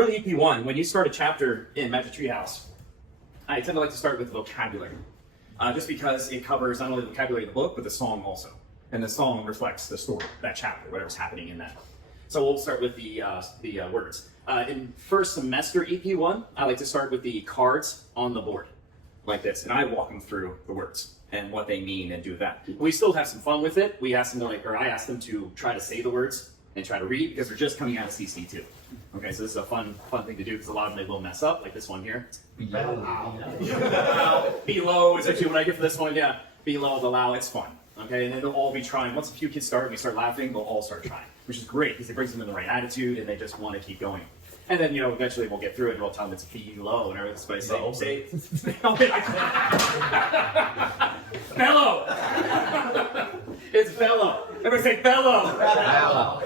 Early EP1, when you start a chapter in Magic Treehouse, I tend to like to start with vocabulary, just because it covers not only the vocabulary of the book, but the song also. And the song reflects the story, that chapter, whatever's happening in that. So we'll start with the words. In first semester EP1, I like to start with the cards on the board, like this, and I walk them through the words and what they mean and do that. We still have some fun with it. I asked them to try to say the words and try to read, because they're just coming out of CC2. Okay, so this is a fun thing to do, because a lot of them they will mess up, like this one here. Below is actually what I get for this one, yeah. Below, below, it's fun. Okay, and then they'll all be trying. Once a few kids start and we start laughing, they'll all start trying, which is great, because it brings them in the right attitude and they just want to keep going. And then, eventually we'll get through it and we'll tell them it's below and everything. Say, bellow! It's bellow! Everybody say bellow! Bellow.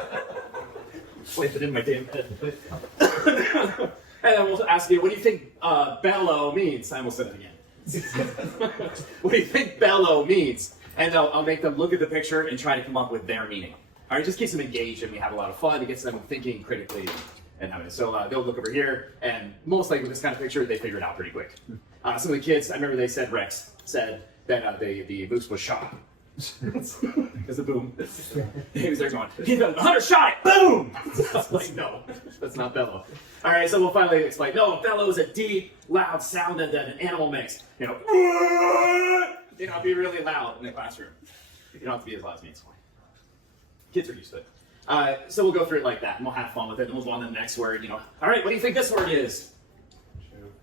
Slip it in my damn head. And then we'll ask you, what do you think bellow means? I almost said it again. What do you think bellow means? And I'll make them look at the picture and try to come up with their meaning. All right, just keeps them engaged and we have a lot of fun. It gets them thinking critically and having it. So they'll look over here, and most likely with this kind of picture, they figure it out pretty quick. Some of the kids, I remember they said, Rex said that the boost was shot. Because the boom. He was there going, Hunter shot it, boom! I was like, no, that's not bellow. All right, so we'll finally explain. No, bellow is a deep, loud sound that an animal makes. Be really loud in the classroom. You don't have to be as loud as me, it's fine. Kids are used to it. So we'll go through it like that, and we'll have fun with it, and we'll go on to the next word. All right, what do you think this word is?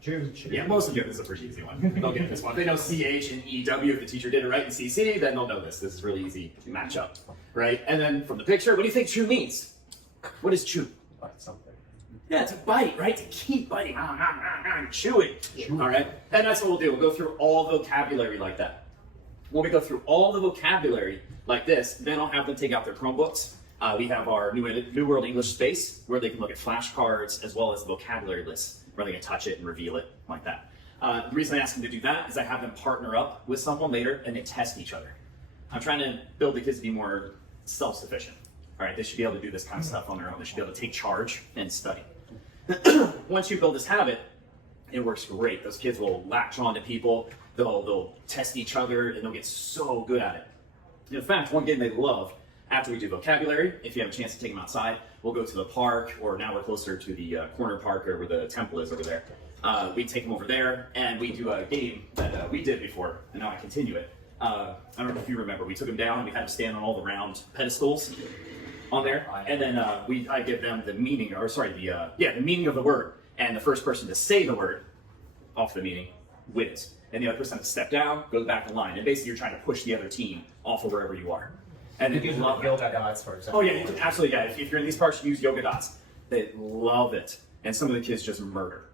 Chew. Yeah, most of you, this is a pretty easy one. They'll get this one. If they know CH and EW, if the teacher did it right in CC, then they'll know this. This is really easy to match up, right? And then from the picture, what do you think chew means? What is chew? Bite something. Yeah, to bite, right? To keep biting, chewing. All right, and that's what we'll do. We'll go through all vocabulary like that. When we go through all the vocabulary like this, then I'll have them take out their Chromebooks. We have our New World English space, where they can look at flashcards as well as the vocabulary lists, where they can touch it and reveal it like that. The reason I ask them to do that is I have them partner up with someone later and they test each other. I'm trying to build the kids to be more self-sufficient. All right, they should be able to do this kind of stuff on their own. They should be able to take charge and study. Once you build this habit, it works great. Those kids will latch on to people, they'll test each other, and they'll get so good at it. In fact, one game they love, after we do vocabulary, if you have a chance to take them outside, we'll go to the park, or now we're closer to the corner park or where the temple is over there. We take them over there, and we do a game that we did before, and now I continue it. I don't know if you remember, we took them down, we had them stand on all the round pedestals on there, and then I give them the meaning, the meaning of the word, and the first person to say the word off the meaning wins. And the other person has to step down, go back in line, and basically you're trying to push the other team off of wherever you are. And you love yoga dots, for example. Oh yeah, absolutely, yeah. If you're in these parks, use yoga dots. They love it. And some of the kids just murder.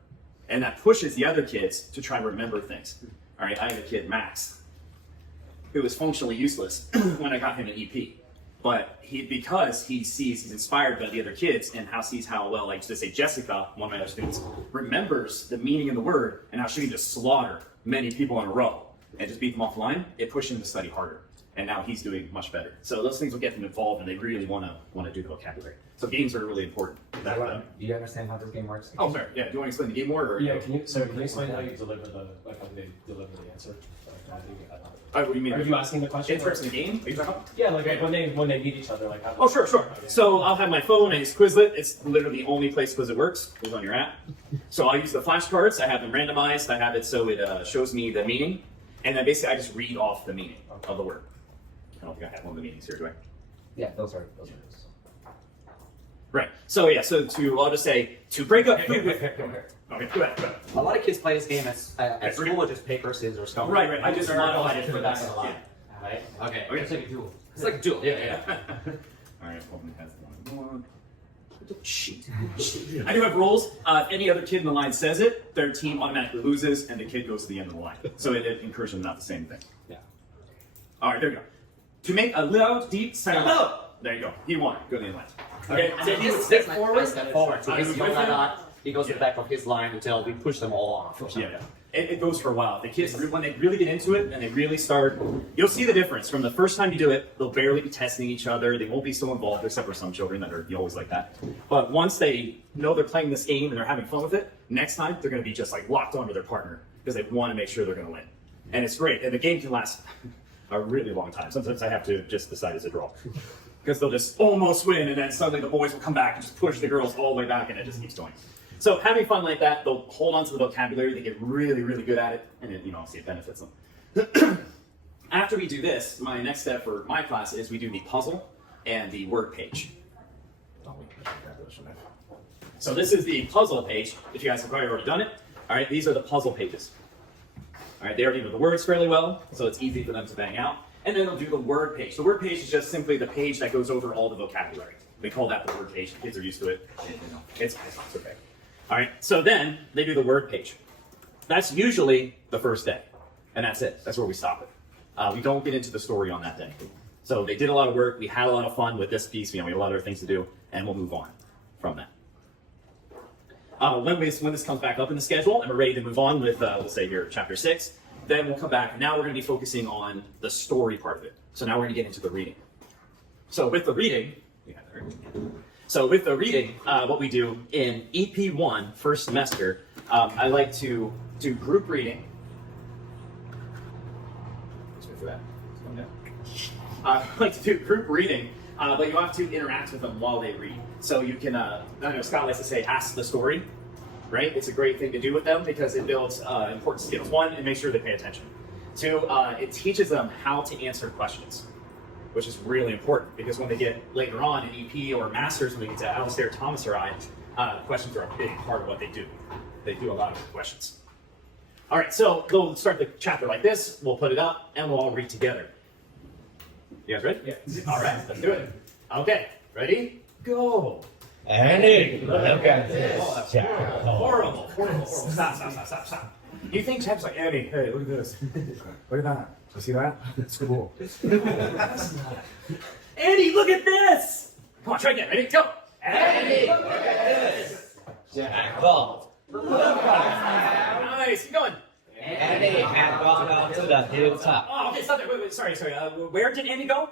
And that pushes the other kids to try and remember things. All right, I had a kid, Max, who was functionally useless when I got him an EP. But because he's inspired by the other kids and sees how well, like to say Jessica, one of my other students, remembers the meaning of the word and how she can just slaughter many people in a row and just beat them offline, it pushed him to study harder. And now he's doing much better. So those things will get them involved, and they really want to do the vocabulary. So games are really important. Do you understand how this game works? Oh, fair. Yeah. Do you want to explain the game more? Or? Yeah. Can you explain how you deliver how they deliver the answer? What do you mean? Are you asking the question? In person game? Are you talking about? Yeah, like when they meet each other, like how. Oh, sure. So I'll have my phone. I use Quizlet. It's literally the only place Quizlet works. It's on your app. So I'll use the flashcards. I have them randomized. I have it so it shows me the meaning, and then basically I just read off the meaning of the word. I don't think I have one of the meanings here, do I? Yeah, those are. Right. So yeah. I'll just say to break up food with. Okay, go ahead. A lot of kids play this game at school with just paper, scissors, or stone. Right. I just modified it for that. that a lot. Right? Okay. It's like a duel. It's like a duel. Yeah. All right. Hopefully has one. Cheat. I do have rules. If any other kid in the line says it, their team automatically loses, and the kid goes to the end of the line. So it encourages them not to say anything. Yeah. All right. There you go. To make a loud, deep sound. There you go. He won. Go to the end line. Okay. So you step forward. Forward. So this yoga dot. he goes to the back of his line until we push them all off. Or something. Yeah, it goes for a while. The kids, when they really get into it and they really start, you'll see the difference. From the first time you do it, they'll barely be testing each other. They won't be so involved, except for some children that are always like that. But once they know they're playing this game and they're having fun with it, next time they're going to be just like locked onto their partner because they want to make sure they're going to win. And it's great. And the game can last a really long time. Sometimes I have to just decide it's a draw. Because they'll just almost win, and then suddenly the boys will come back and just push the girls all the way back, and it just keeps going. So having fun like that, they'll hold on to the vocabulary, they get really, really good at it, and it, obviously it benefits them. After we do this, my next step for my class is we do the puzzle and the word page. So this is the puzzle page, if you guys have probably already done it. All right, these are the puzzle pages. All right, they already know the words fairly well, so it's easy for them to bang out. And then they'll do the word page. The word page is just simply the page that goes over all the vocabulary. We call that the word page. The kids are used to it. It's okay. All right, so then they do the word page. That's usually the first day, and that's it. That's where we stop it. We don't get into the story on that day. So they did a lot of work. We had a lot of fun with this piece. We had a lot of other things to do, and we'll move on from that. When this comes back up in the schedule, and we're ready to move on with, let's say here, chapter 6, then we'll come back, and now we're going to be focusing on the story part of it. So now we're going to get into the reading. So with the reading, what we do in EP1, first semester, I like to do group reading. Let's wait for that. I like to do group reading, but you have to interact with them while they read. So you can, I know Scott likes to say, ask the story. Right? It's a great thing to do with them because it builds important skills. One, it makes sure they pay attention. Two, it teaches them how to answer questions, which is really important because when they get later on in EP or Masters, when they get to Alistair, Thomas, or I, questions are a big part of what they do. They do a lot of questions. All right, so we'll start the chapter like this. We'll put it up, and we'll all read together. You guys ready? Yeah. All right, let's do it. Okay, ready? Go. Andy, look at this. Horrible. Stop. You think Chad's like, Andy, hey, look at this. Look at that. You see that? It's cool. Andy, look at this. Come on, try again. Ready? Go. Andy, look at this. Jack Ball. Nice. Keep going. Andy had gone up to the hilltop. Oh, okay, stop there. Wait, sorry. Where did Andy go?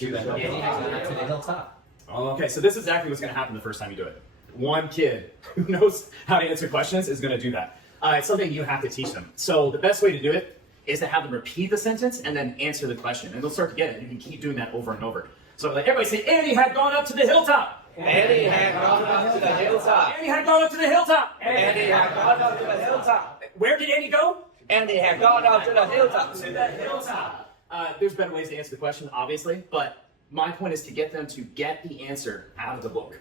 Andy had gone up to the hilltop. Okay, so this is exactly what's going to happen the first time you do it. One kid who knows how to answer questions is going to do that. It's something you have to teach them. So the best way to do it is to have them repeat the sentence and then answer the question, and they'll start to get it. You can keep doing that over and over. So like everybody say, Andy had gone up to the hilltop. Andy had gone up to the hilltop. Andy had gone up to the hilltop. Andy had gone up to the hilltop. Where did Andy go? Andy had gone up to the hilltop. To the hilltop. There's better ways to answer the question, obviously, but my point is to get them to get the answer out of the book.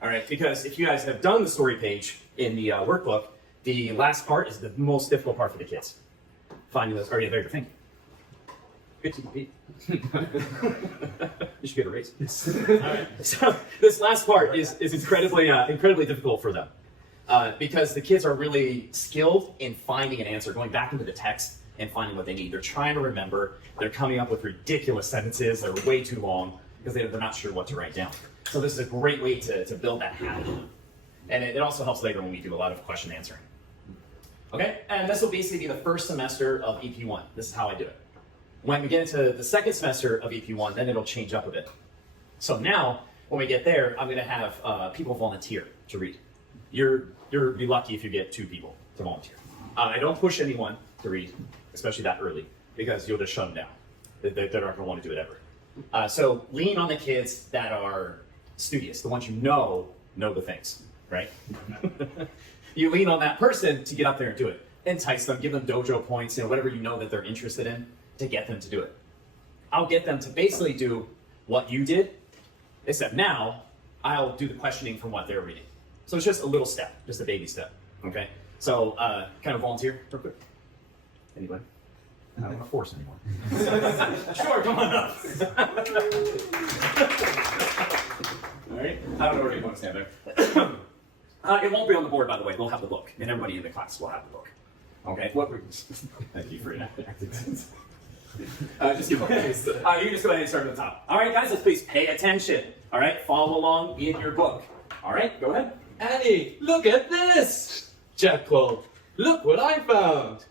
All right, because if you guys have done the story page in the workbook, the last part is the most difficult part for the kids. Finding those. Are you there? Thank you. Good to meet. You should get a raise. All right. So this last part is incredibly difficult for them because the kids are really skilled in finding an answer, going back into the text and finding what they need. They're trying to remember. They're coming up with ridiculous sentences. They're way too long because they're not sure what to write down. So this is a great way to build that habit. And it also helps later when we do a lot of question answering. Okay, and this will basically be the first semester of EP1. This is how I do it. When we get into the second semester of EP1, then it'll change up a bit. So now, when we get there, I'm going to have people volunteer to read. You'll be lucky if you get 2 people to volunteer. I don't push anyone to read, especially that early, because you'll just shut them down. They're not going to want to do it ever. So lean on the kids that are studious, the ones you know the things, right? You lean on that person to get up there and do it. Entice them, give them dojo points, whatever you know that they're interested in, to get them to do it. I'll get them to basically do what you did, except now I'll do the questioning from what they're reading. So it's just a little step, just a baby step, okay? So kind of volunteer real quick. Anybody? I don't want to force anyone. Sure, come on up. All right. I don't know where you want to stand there. It won't be on the board, by the way. We'll have the book, and everybody in the class will have the book. Okay. Thank you for enacting. You can just go ahead and start at the top. All right, guys. Let's please pay attention. All right. Follow along in your book. All right. Go ahead. Annie, look at this! Jack called, look what I found!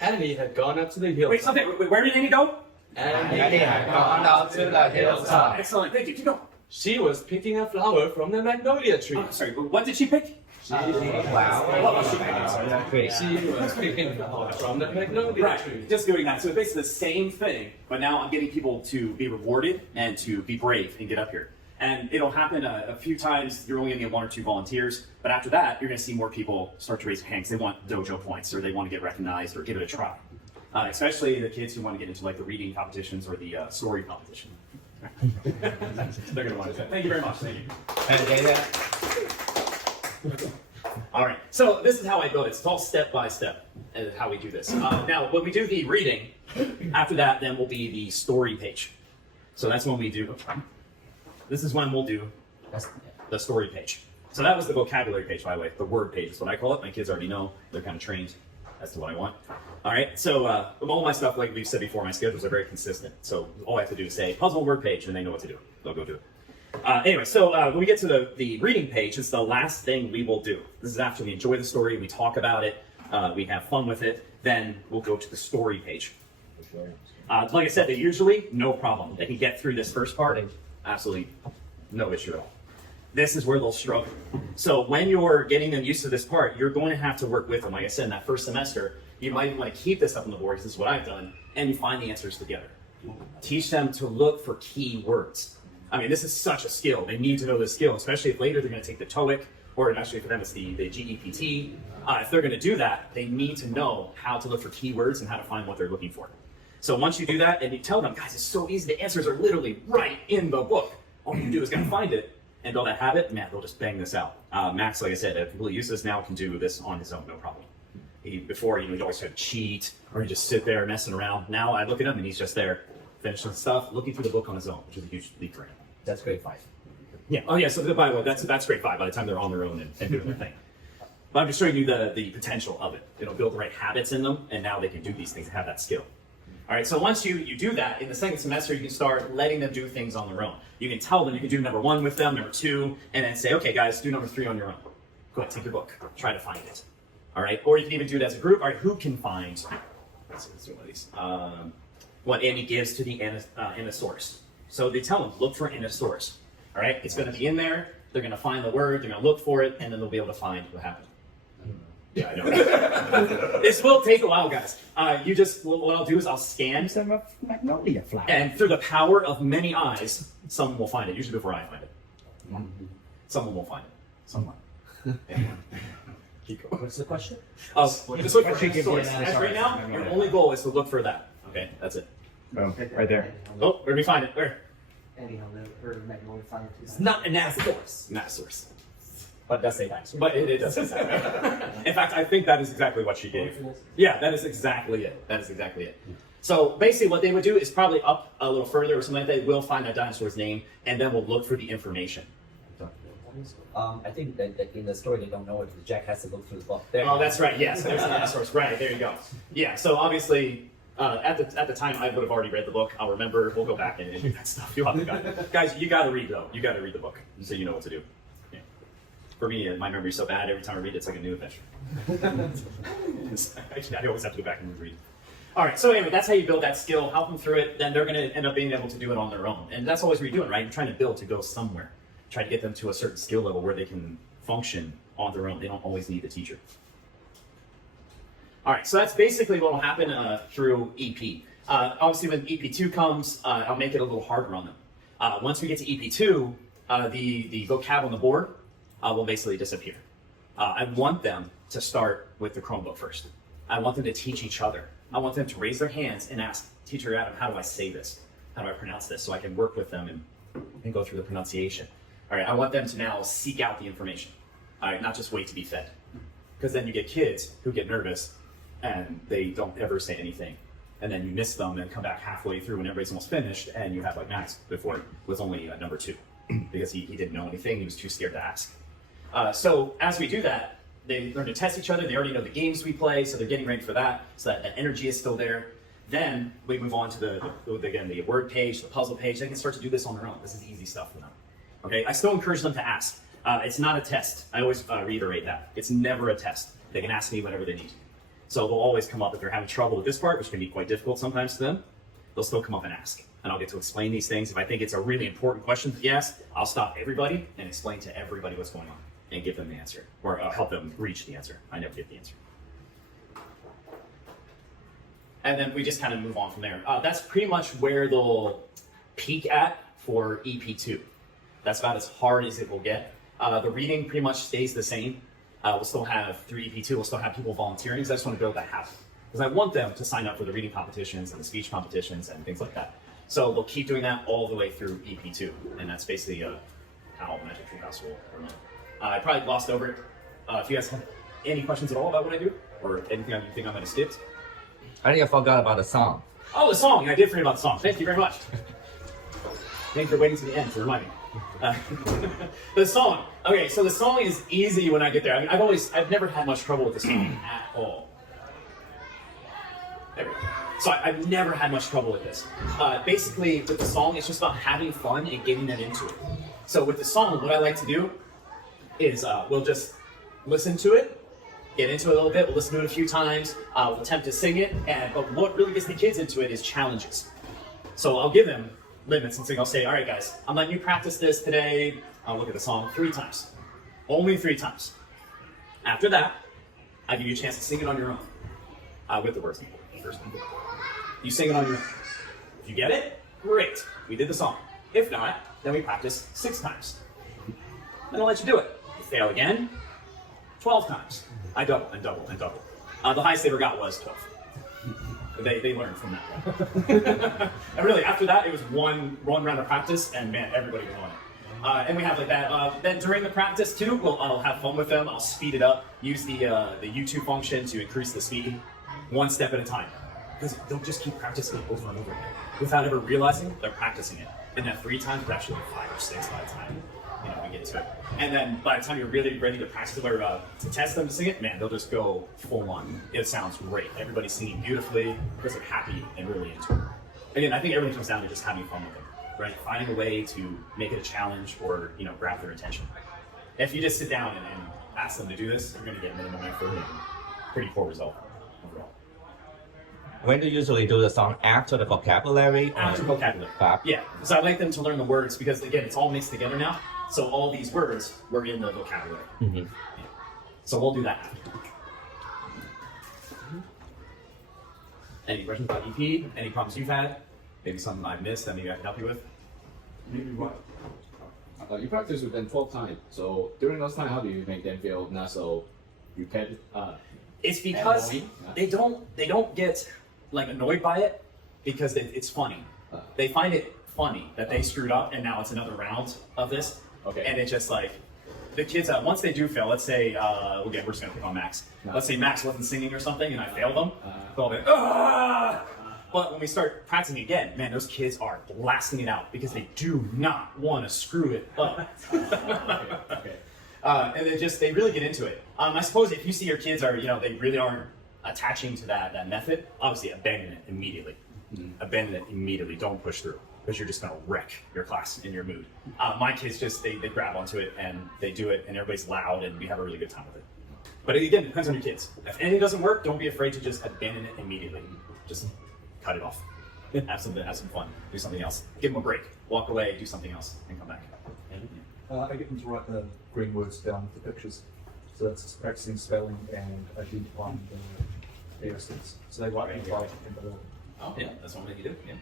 Annie had gone up to the hilltop. Wait, something. Where did Annie go? Annie had gone up to the hilltop. Excellent. Thank you. Keep going. She was picking a flower from the magnolia tree. Oh, sorry. What did she pick? What was she picking? Sorry. She was picking a flower from the magnolia Right, tree. just doing that. So it's basically the same thing, but now I'm getting people to be rewarded and to be brave and get up here. And it'll happen a few times. You're only going to get 1 or 2 volunteers, but after that, you're going to see more people start to raise their hands. They want dojo points, or they want to get recognized, or give it a try. Especially the kids who want to get into like the reading competitions or the story competition. They're going to want to say, thank you very much. Thank you. All right, so this is how I build it. It's all step by step how we do this. Now, when we do the reading, after that, then will be the story page. So that's when we do. This is when we'll do the story page. So that was the vocabulary page, by the way. The word page is what I call it. My kids already know. They're kind of trained as to what I want. All right, so all my stuff, like we've said before, my schedules are very consistent. So all I have to do is say puzzle word page, and they know what to do. They'll go do it. Anyway, so when we get to the reading page, it's the last thing we will do. This is after we enjoy the story, we talk about it, we have fun with it, then we'll go to the story page. Like I said, they usually, no problem. They can get through this first part, absolutely no issue at all. This is where they'll struggle. So when you're getting them used to this part, you're going to have to work with them. Like I said, in that first semester, you might want to keep this up on the board, because this is what I've done, and you find the answers together. Teach them to look for key words. I mean, this is such a skill. They need to know this skill, especially if later they're going to take the TOEIC, or actually for them it's the GEPT. If they're going to do that, they need to know how to look for keywords and how to find what they're looking for. So once you do that and you tell them, guys, it's so easy. The answers are literally right in the book. All you do is going to find it and build that habit. Man, they'll just bang this out. Max, like I said, if people use this now, can do this on his own, no problem. Before, he'd always have to cheat or he'd just sit there messing around. Now I look at him and he's just there finishing stuff, looking through the book on his own, which is a huge leap for him. That's grade 5. Yeah. Oh, yeah. So by the way, that's grade 5. By the time they're on their own and doing their thing. But I'm just showing you the potential of it. It'll build the right habits in them, and now they can do these things and have that skill. All right. So once you do that, in the second semester, you can start letting them do things on their own. You can tell them, you can do number 1 with them, number 2, and then say, okay, guys, do number 3 on your own. Go ahead, take your book, try to find it. All right. Or you can even do it as a group. All right, who can find? Let's do one of these. What Andy gives to the Anasaurus. So they tell them, look for Anasaurus. All right, it's going to be in there. They're going to find the word. They're going to look for it, and then they'll be able to find what happened. Yeah, I know. This will take a while, guys. What I'll do is I'll scan, Magnolia flower. and through the power of many eyes, someone will find it. Usually before I find it. Someone will find it. Someone. Yeah. Keep going. What's the question? Just look for Should give you Anasaurus. an As right now, Anasaurus. your only goal is to look for that. Okay, that's it. Oh, right there. Oh, where do we find it? Where? Anyhow, never heard of Magnolia Flower. It's not an Anasaurus. Anasaurus. But it does say dinosaur. But it does say that. In fact, I think that is exactly what she gave. Yeah, that is exactly it. That is exactly it. So basically what they would do is probably up a little further or something like that. They will find that dinosaur's name, and then we'll look for the information. I think that in the story they don't know it. Jack has to look through the book. There. Oh, that's right. Yes, there's the dinosaurs. Right, there you go. Yeah, so obviously, at the time, I would have already read the book. I'll remember. We'll go back and do that stuff. You'll have to guys, you got to read, though. You got to read the book so you know what to do. Yeah. For me, my memory's so bad, every time I read it, it's like a new adventure. Actually, I always have to go back and read. All right, so anyway, that's how you build that skill, help them through it, then they're going to end up being able to do it on their own. And that's always what you're doing, right? You're trying to build to go somewhere. Try to get them to a certain skill level where they can function on their own. They don't always need a teacher. All right, so that's basically what will happen through EP. Obviously, when EP2 comes, I'll make it a little harder on them. Once we get to EP2, the vocab on the board will basically disappear. I want them to start with the Chromebook first. I want them to teach each other. I want them to raise their hands and ask, Teacher Adam, how do I say this? How do I pronounce this? So I can work with them and go through the pronunciation. All right, I want them to now seek out the information. All right, not just wait to be fed. Because then you get kids who get nervous and they don't ever say anything. And then you miss them and come back halfway through when everybody's almost finished and you have like Max before with only number 2 because he didn't know anything. He was too scared to ask. So as we do that, they learn to test each other. They already know the games we play, so they're getting ready for that. So that energy is still there. Then we move on to the word page, the puzzle page. They can start to do this on their own. This is easy stuff for them. Okay, I still encourage them to ask. It's not a test. I always reiterate that. It's never a test. They can ask me whenever they need. So they'll always come up if they're having trouble with this part, which can be quite difficult sometimes to them. They'll still come up and ask. And I'll get to explain these things. If I think it's a really important question to ask, I'll stop everybody and explain to everybody what's going on and give them the answer, or help them reach the answer. I never get the answer. And then we just kind of move on from there. That's pretty much where they'll peak at for EP2. That's about as hard as it will get. The reading pretty much stays the same. We'll still have through EP2, we'll still have people volunteering, because I just want to build that habit. Because I want them to sign up for the reading competitions and the speech competitions and things like that. So they'll keep doing that all the way through EP2, and that's basically how Magic Treehouse will run. I probably glossed over it. If you guys have any questions at all about what I do, or anything you think I might have skipped. I think I forgot about the song. Oh, the song! I did forget about the song. Thank you very much. Thank you for waiting to the end to remind me. The song. Okay, so the song is easy when I get there. I mean, I've never had much trouble with the song at all. There we go. So I've never had much trouble with this. Basically, with the song, it's just about having fun and getting them into it. So with the song, what I like to do is we'll just listen to it, get into it a little bit. We'll listen to it a few times. We'll attempt to sing it. But what really gets the kids into it is challenges. So I'll give them limits and I'll say, all right, guys, I'm letting you practice this today. I'll look at the song 3 times. Only 3 times. After that, I give you a chance to sing it on your own. With the words first. You sing it on your own. If you get it, great. We did the song. If not, then we practice 6 times. Then I'll let you do it. You fail again, 12 times. I double and double and double. The highest they ever got was 12. They learned from that one. And really, after that, it was one round of practice, and man, everybody was on it. And we have like that. Then during the practice too, I'll have fun with them. I'll speed it up. Use the YouTube function to increase the speed, 1 step at a time. Because they'll just keep practicing it over and over again without ever realizing they're practicing it. And that 3 times is actually like 5 or 6 by the time we get to it. And then by the time you're really ready to practice or to test them to sing it, man, they'll just go full on. It sounds great. Everybody's singing beautifully because they're happy and really into it. Again, I think everything comes down to just having fun with them, right? Finding a way to make it a challenge or grab their attention. If you just sit down and ask them to do this, you're going to get minimum effort and pretty poor result overall. When do you usually do the song after the vocabulary? After vocabulary. Yeah, because I like them to learn the words because, again, it's all mixed together now. So all these words were in the vocabulary. Mm-hmm. Yeah. So we'll do that after. Any questions about EP? Any problems you've had? Maybe something I've missed that maybe I can help you with? Maybe what? You practice with them 12 times. So during those time, how do you make them feel not so you can? It's because they don't get like annoyed by it because it's funny. They find it funny that they screwed up and now it's another round of this. Okay. And it's just like the kids once they do fail. Let's say again we're just gonna pick on Max. Let's say Max wasn't singing or something and I failed them. They'll be But when we start practicing again, man, those kids are blasting it out because they do not want to screw it up. Okay. And they really get into it. I suppose if you see your kids are, they really aren't attaching to that method, obviously abandon it immediately. Mm-hmm. Abandon it immediately. Don't push through because you're just going to wreck your class and your mood. My kids they grab onto it and they do it and everybody's loud and we have a really good time with it. But again, it depends on your kids. If anything doesn't work, don't be afraid to just abandon it immediately. Just cut it off. Have some fun. Do something else. Give them a break. Walk away. Do something else and come back. I get them to write the green words down with the pictures. So that's just practicing spelling and identifying the areas. So they write them right in below. Oh yeah, that's one way you do. Yeah.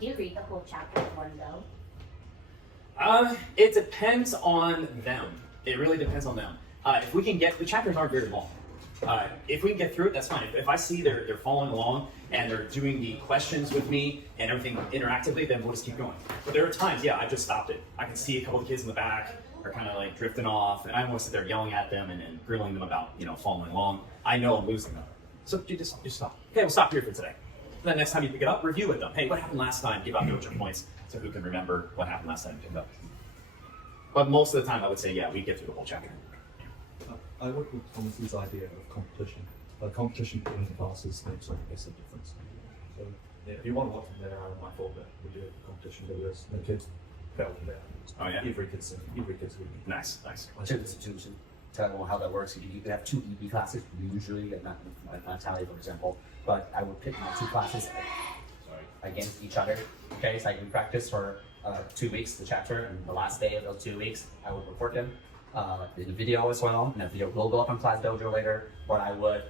Do you read the whole chapter in one go? It depends on them. It really depends on them. If we can get the chapters aren't very long. If we can get through it, that's fine. If I see they're following along and they're doing the questions with me and everything interactively, then we'll just keep going. But there are times, I just stopped it. I can see a couple of kids in the back are kind of like drifting off, and I don't want to sit there yelling at them and grilling them about following along. I know I'm losing them, so you just stop. Okay, we'll stop here for today. Then next time you pick it up, review with them. Hey, what happened last time? Give out major points so who can remember what happened last time you picked up. But most of the time, I would say, we get through the whole chapter. I work with Thomas's idea of competition. Competition in the classes makes a difference. So if you want to watch them there, my folder, we do competition videos. The kids felt about Oh, yeah? every kid's week. Nice, nice. What's your institution? Tell them how that works. You have 2 EP classes usually, not Tally, for example. But I would pick my 2 classes against each other. Okay, so I can practice for 2 weeks the chapter, and the last day of those 2 weeks, I would record them in the video as well. And the video will go up on Class Dojo later. But I would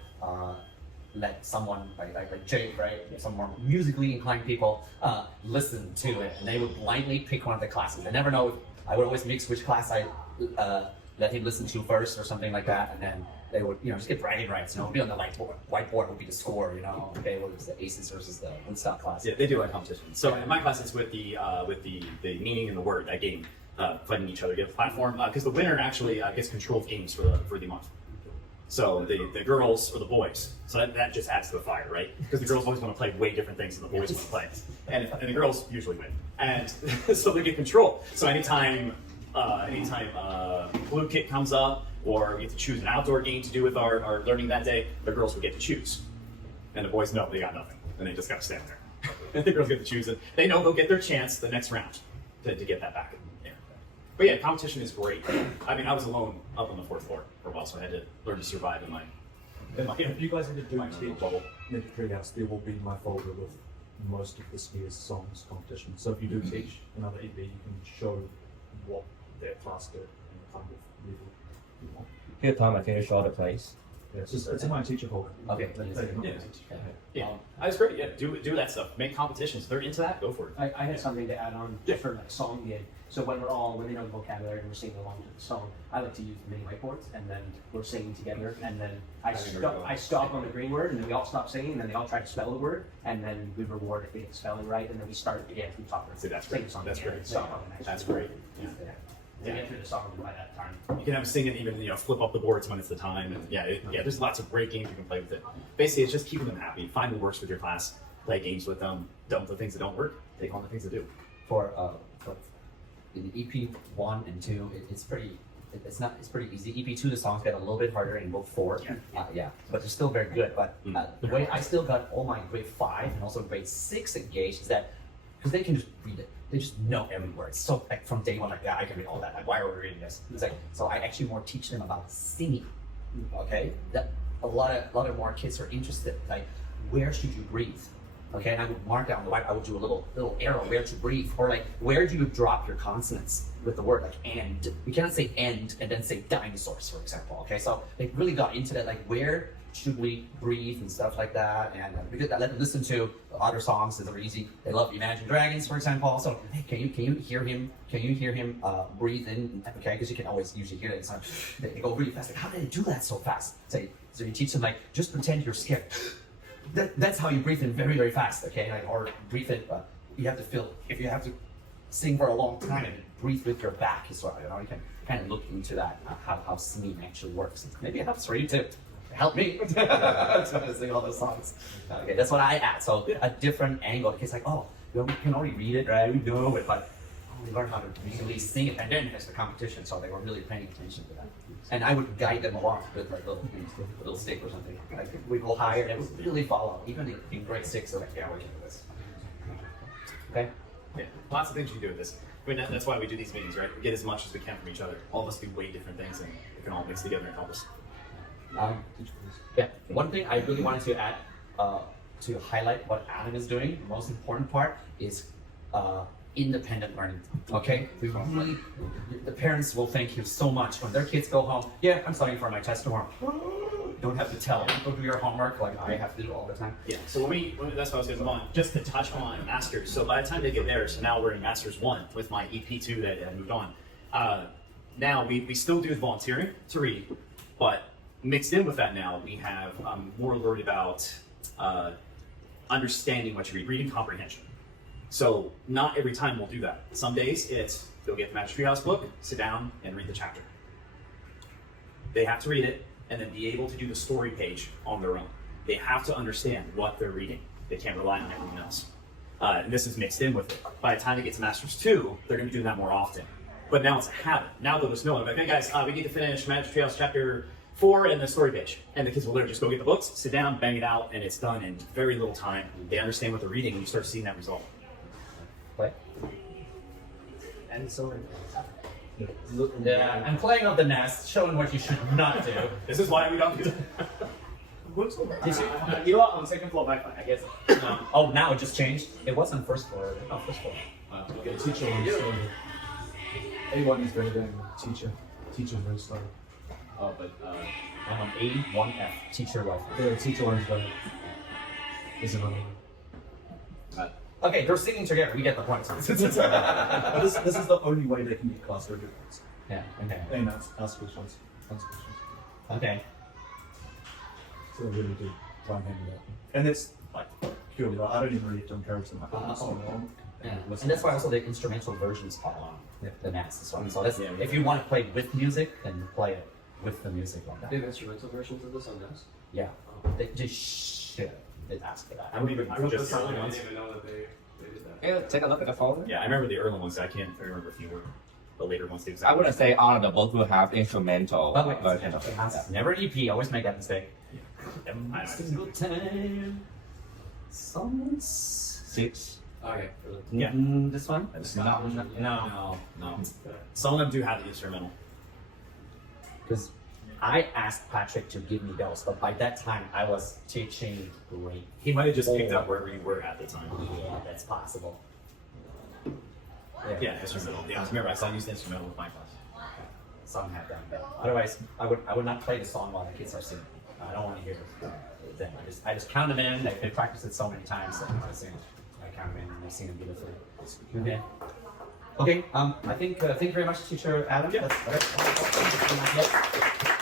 let someone like Jake, right, some more musically inclined people listen to it, and they would blindly pick one of the classes. I never know. I would always mix which class I let him listen to first or something like that, and then they would, just get bragging rights. Be on the whiteboard would be the score. Okay, what was the Aces versus the Woodstock class? Yeah, they do like competition. So in my class, it's with the meaning and the word, that game, fighting each other, get a platform, because the winner actually gets control of games for the month. So the girls or the boys. So that just adds to the fire, right? Because the girls always want to play way different things than the boys want to play, and the girls usually win, and so they get control. So anytime Blue Kit comes up, or we get to choose an outdoor game to do with our learning that day, the girls would get to choose. And the boys know they got nothing, and they just got to stand there. And the girls get to choose it. They know they'll get their chance the next round to get that back. Yeah. But yeah, competition is great. I mean, I was alone up on the 4th floor for a while, so I had to learn to survive in my If you guys need to do my little bubble. Ninja Treehouse, there will be my folder with most of this year's songs competition. So if you do teach another EP, you can show what their class did and the kind of level you want. Here, Tom, I think you show the place. Yeah, it's in my teacher folder. Okay. Yeah, that's great. Yeah, do that stuff. Make competitions. If they're into that, go for it. I had something to add on for like song gig. So when we know the vocabulary and we're singing along to the song, I like to use mini whiteboards, and then we're singing together, and then I stop on the green word, and then we all stop singing, and then they all try to spell the word, and then we reward if we get the spelling right, and then we start again from top. See, that's sing great. the song That's again, great. stop on the next That's one. great. Yeah. To get through the song by that time. You can have them sing it, even flip up the boards when it's the time, and there's lots of great games you can play with it. Basically, it's just keeping them happy. Find what works with your class. Play games with them. Dump the things that don't work. Take on the things that do. For in EP 1 and 2, it's pretty easy. EP 2, the songs get a little bit harder in book 4. But they're still very good. But the way I still got all my grade 5 and also grade 6 engaged is that because they can just read it. They just know every word. So like from day 1, like, yeah, I can read all that. Like, why are we reading this? It's like, so I actually more teach them about singing. Okay, that a lot of more kids are interested. Like, where should you breathe? Okay, and I would mark down the white. I would do a little arrow where to breathe, or like where do you drop your consonants with the word, like and. You cannot say and then say dinosaurs, for example. Okay, so they really got into that, like where should we breathe and stuff like that. And because I let them listen to other songs that are easy. They love Imagine Dragons, for example. So hey, can you hear him? Can you hear him breathe in? Okay, because you can always usually hear it. So they go really fast. Like, how did they do that so fast? So you teach them, like, just pretend you're scared. That's how you breathe in very, very fast. Okay, like, or breathe in. You have to feel. If you have to sing for a long time and breathe with your back as well. You can kind of look into that, how singing actually works. Maybe it helps for you too. Help me to sing all those songs. Okay, that's what I add. So a different angle. The kid's like, oh, we can already read it, right? We know it, but we learn how to really sing it. And then there's the competition, so they were really paying attention to that. And I would guide them along with like a little stick or something. Like we go higher, and it would really follow. Even in grade 6, they're like, yeah, we can do this. Okay. Yeah, lots of things you can do with this. I mean, that's why we do these meetings, right? We get as much as we can from each other. All of us do way different things, and we can all mix together and help us. Yeah, one thing I really wanted to add to highlight what Adam is doing, the most important part is independent learning. Okay, the parents will thank you so much when their kids go home. Yeah, I'm studying for my test tomorrow. Don't have to tell them, go do your homework like I have to do all the time. Yeah, so that's what I was going to move on. Just to touch on Masters. So by the time they get there, so now we're in Masters 1 with my EP2 that I moved on. Now we still do volunteering to read, but mixed in with that now, we have more worried about understanding what you read, reading comprehension. So not every time we'll do that. Some days it's, they'll get the Magic Treehouse book, sit down and read the chapter. They have to read it and then be able to do the story page on their own. They have to understand what they're reading. They can't rely on everyone else. And this is mixed in with it. By the time they get to Masters 2, they're going to be doing that more often. But now it's a habit. Now they'll just know, like, hey guys, we need to finish Magic Treehouse chapter 4 and the story page. And the kids will literally just go get the books, sit down, bang it out, and it's done in very little time. They understand what they're reading, and you start seeing that result. What? And so. Yeah. Look, Yeah, and playing of the nest, showing what you should not do. This is why we don't do you are on the second floor Wi-Fi, I guess. Oh, now it just changed. It was on first floor. Oh, first floor. The teacher is A1 is better than teacher. Teacher is very slow. Oh, but A1F teacher Wi-Fi. The teacher one is better. Is another one. Okay, they're singing together. We get the point. But this is the only way they can get class graduates. Yeah. Okay. And ask questions. Answer questions. Okay. So they really do try and handle that. And it's like purely, like, I don't even really have to encourage them. Yeah. And that's why also the instrumental versions are on Yeah. the NAS as well. So that's, Yeah. if you want to play with music, then play it with the music on that. They have instrumental versions of this on this. Yeah. They just should. They ask for that. I don't even I just the early didn't ones. even know that they did that. Yeah, take a look at the folder. Yeah, I remember the early ones. I can't remember if you were the later ones. I wouldn't say all of the both will have instrumental But wait, version of it. never EP. Always make that mistake. I Single time. Someone 6. Okay. Yeah. This one? No. Some of them do have the instrumental. Because I asked Patrick to give me those, but by that time I was teaching grade. He might have just picked up wherever you were at the time. Yeah, that's possible. Yeah, instrumental. Yeah, I remember I saw you use the instrumental with my class. Some have them, but otherwise I would not play the song while the kids are singing. I don't want to hear them. I just count them in. They practice it so many times that I sing. I count them in and they sing them beautifully. Okay. Okay. I think. Thank you very much, Teacher Adam. Yeah. That's